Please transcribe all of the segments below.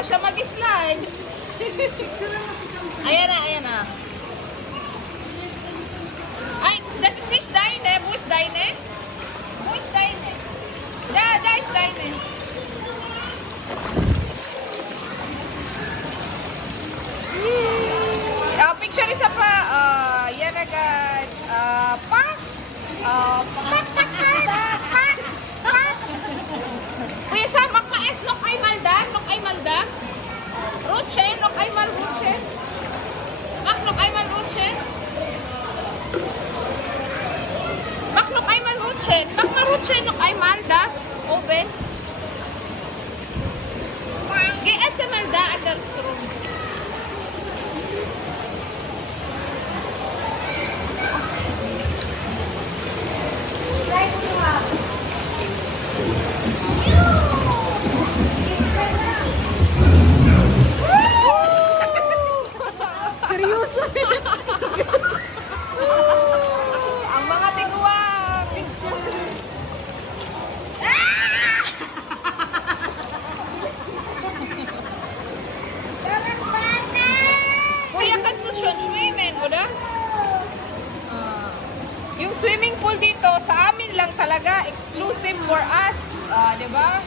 na siya mag-slide. Ayan na, ayan na. Ay, das ist nicht deine. Wo ist deine? Wo ist deine? Da ist deine. Picture isa pa. Yan agad. Pak. Kuya Sam, maka-es nok ay malda? Nok ay malda? Ruche? Nok ay mal ruche? Mak nok ay mal ruche? Mak nok ay mal ruche? Mak na ruche nok ay malda? Open? GS malda adults room. Seryoso? Ang mga tiguang! Kuya, kannst du schon schwimmen, oder? Yung swimming pool dito, sa amin lang talaga, exclusive for us. Di ba?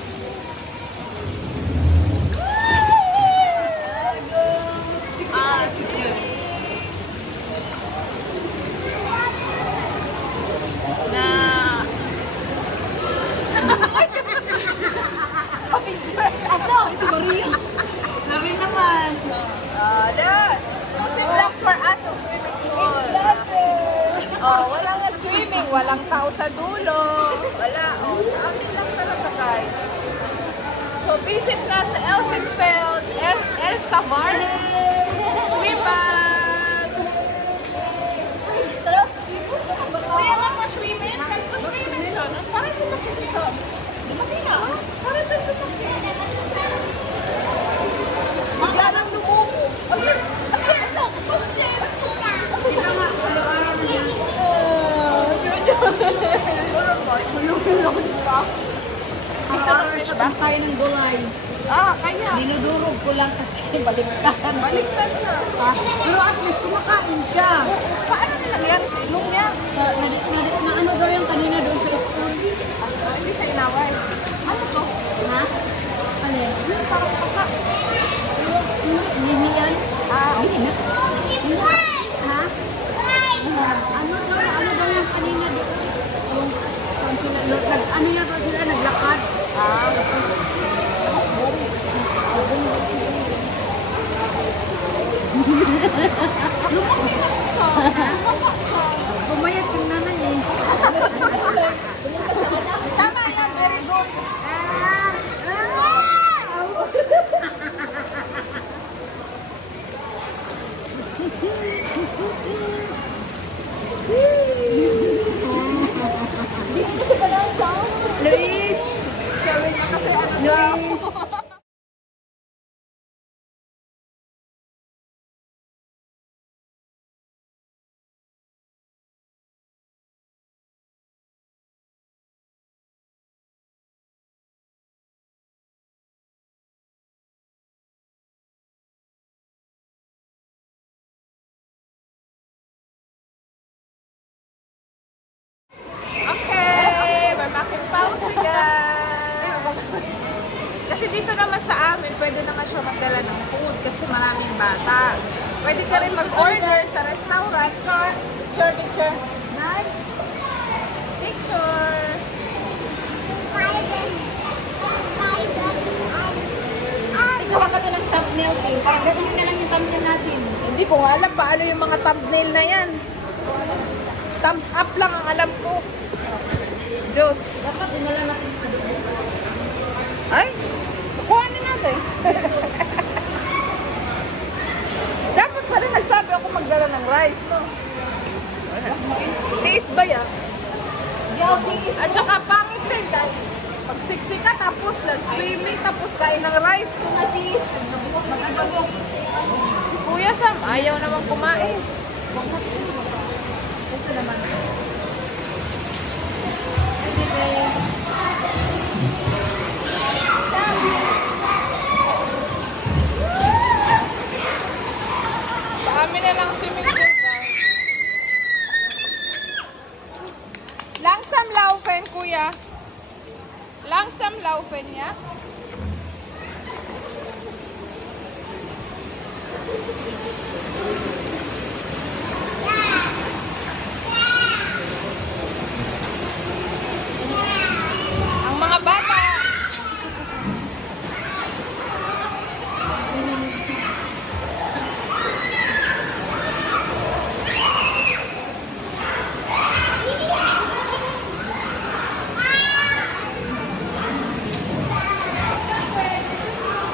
Aso, ito Maria. Sabi naman. Exclusive lang for us ang swimming pool. Walang nag-swimming, walang tao sa dulo. Wala. Sa amin lang talaga, guys. So, visit na sa Elsenfeld, El Samar, Swimming. Kuya, mag-swimming? Kannst du schwimmen schon? Parang lumaki siya. Lumaki na? Parang siya lumaki. Bigla nang lumubo. At siya, ano? Puste. Kita nga, araw-araw na yan. Hulong-hulong pa. Araw-araw na siya tayo ng gulay. Kaya. Dinudurog ko lang kasi baliktad. Baliktad na. Pero at least kumakain siya. Paano na nangyari sa ilong niya? Na ano daw yung kanina doon sa school? Hindi siya inaway. Ano to? Ha? Ano yan? Yung parang pasak. Hindi yan? Hindi na. Ha? Ano daw yung kanina doon? Ano yan daw sila naglakad? Lumaki na si Sam. Pumayat yung nanay eh. Tama yan, very good. Luis! Sabi niya kasi ano daw. Okay, we're back in pause guys. Kasi dito naman sa amin, pwede naman siya magdala ng food kasi maraming bata. Pwede ka rin mag-order sa restaurant. Picture. Nice. Picture. Gawa ka to ng thumbnail eh. Gagawin na lang yung thumbnail natin. Hindi ko alam paano yung mga thumbnail na yan. Thumbs up lang ang alam ko. Diyos. Dapat dinala natin ito doon. Ay, kukuha na natin. Dapat pala nagsabi ako magdala ng rice, no? Sis ba yan? At saka pangit din, guys. Pag siksi ka, tapos nag-swimming, tapos kain ng rice. Kung na sis, si Kuya Sam, ayaw naman kumain. Kasi naman.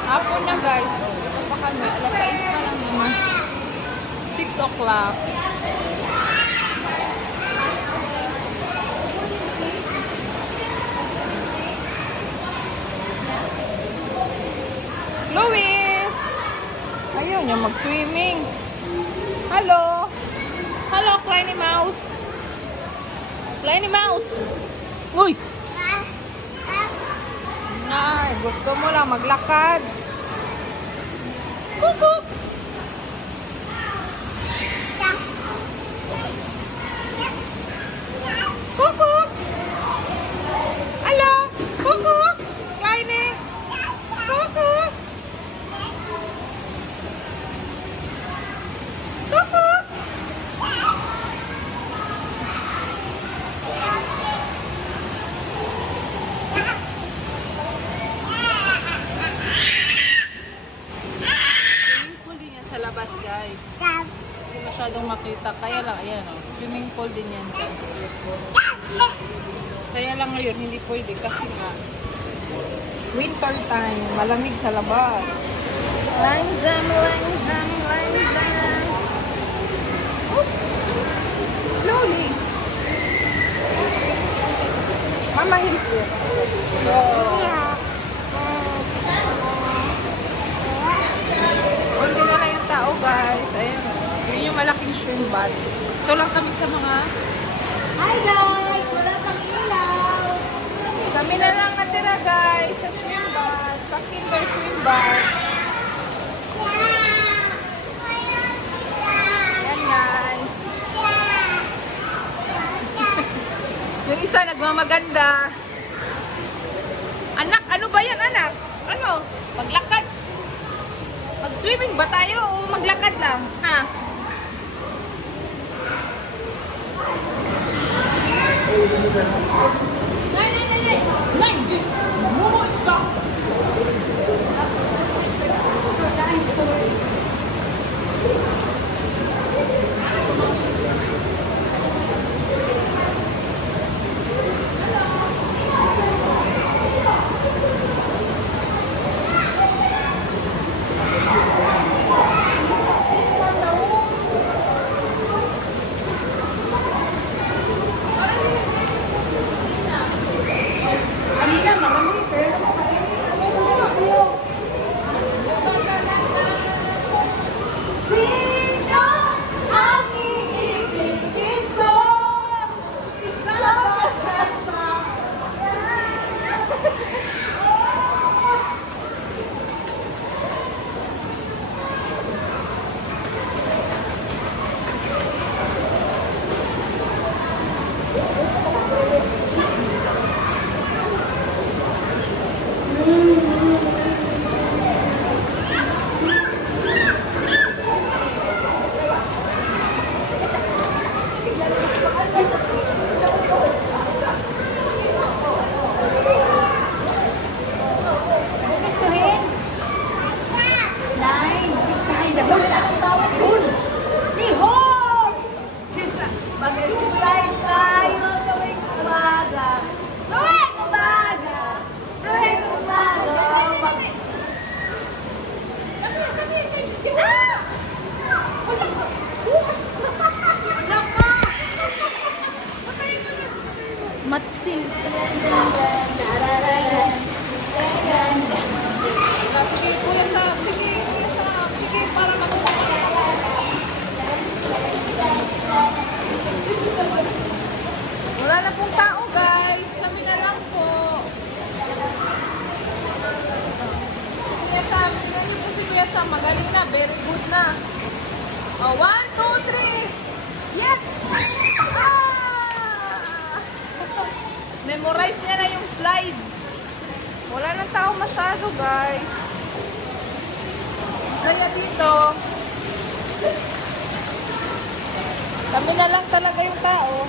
Hapon na guys. Dito pa kami. Alas 6 pa lang naman. 6 o'clock. Luis! Ayaw niya mag-swimming. Hello! Hello, Kleiny Mouse! Kleiny Mouse! Uy! Ay, gusto mo lang maglakad. Kukuk! Kukuk! Hello! Kukuk! Kleiny! Kukuk! Kukuk! Swimming pool din yan sa labas, guys. Hindi masyadong makita. Kaya lang, ayan o. Swimming pool din yan sa Kaya lang ngayon, hindi pwede kasi nga winter time, malamig sa labas. Langzam, langzam, langzam. Oh. Slowly. Mama, help you. Kunti na lang yung tao, guys. Ayun. Yun yung malaking swim bath. Ito lang kami sa mga... Hi guys! Wala kang ilaw! Kami na lang natira, guys, sa swim bath. Sa kinder swim bath. Yan, guys. Yung isa nagmamaganda. Anak, ano ba yan, anak? Ano? Maglakad? Mag-swimming ba tayo o maglakad lang? Ha? Sino ang iibigin ko? Isa ba siya pa? Gustuhin? Nine. Gustuhin na. Wala akong tawag yun. Nihon! Mag-exercise tayo tuwing umaga. Tuwing umaga! Tuwing umaga! Ah! Matsi. Sige, Kuya Sam. Sige, Kuya Sam. Sige, para wala na pong tao, guys. Kami na lang po. Kuya Sam, tingnan niyo po si Kuya Sam. Magaling na. Very good na. Oh, 1, 2, 3. Yes! Ah! Memorize niya na yung slide. Wala nang tao masyado, guys. Saya dito. Kami na lang talaga yung tao.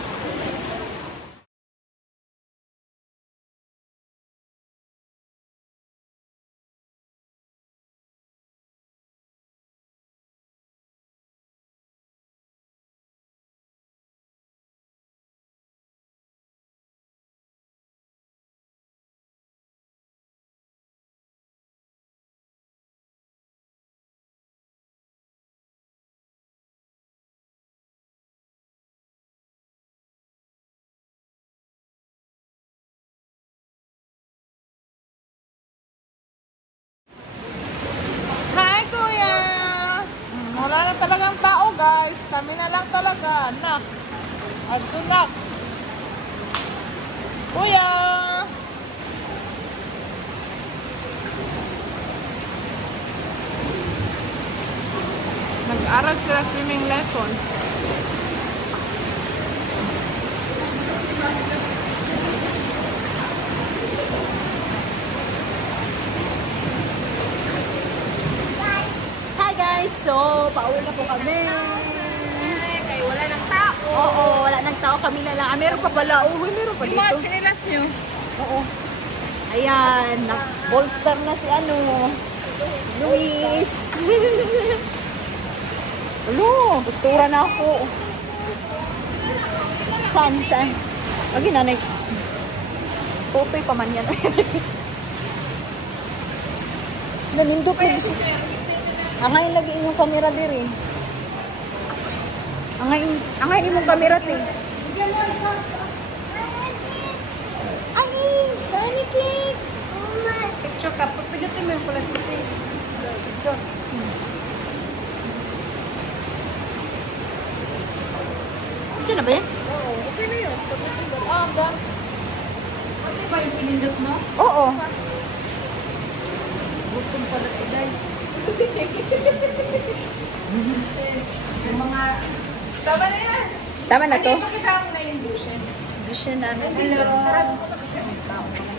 talagang tao, guys. Kami na lang talaga. Na. Good luck. Kuya! Nag-aral sila swimming lesson. Hi guys! So, pauwi na po kami. Kaya wala ng tao. Oo, wala nang tao. Kami na lang. Ah, meron pa pala. Uy, meron pa Yung mga dito. chinilas nyo. Oo. Ayan. Bolster na si Luis. Alo, postura na ako. Saan? Lagi nanay. Tutoy pa man yan. Nanindot na gusto. Angayin lagi inyong kamera diri. Angayin imong kamera ti. Tiny kids! Picture ka. Pinutin mo yung kulay puti. Picture. Picture na ba yan? Oo, okay na yun. Pagkatulad. Ba? Pati ba yung pinindot mo? Oo. Bukong pala iday. Yung mga... Tama na yan. Tama na to? Pakita mo na yung dushin. Dusyan namin. Sarado ko kasi sa mga tao.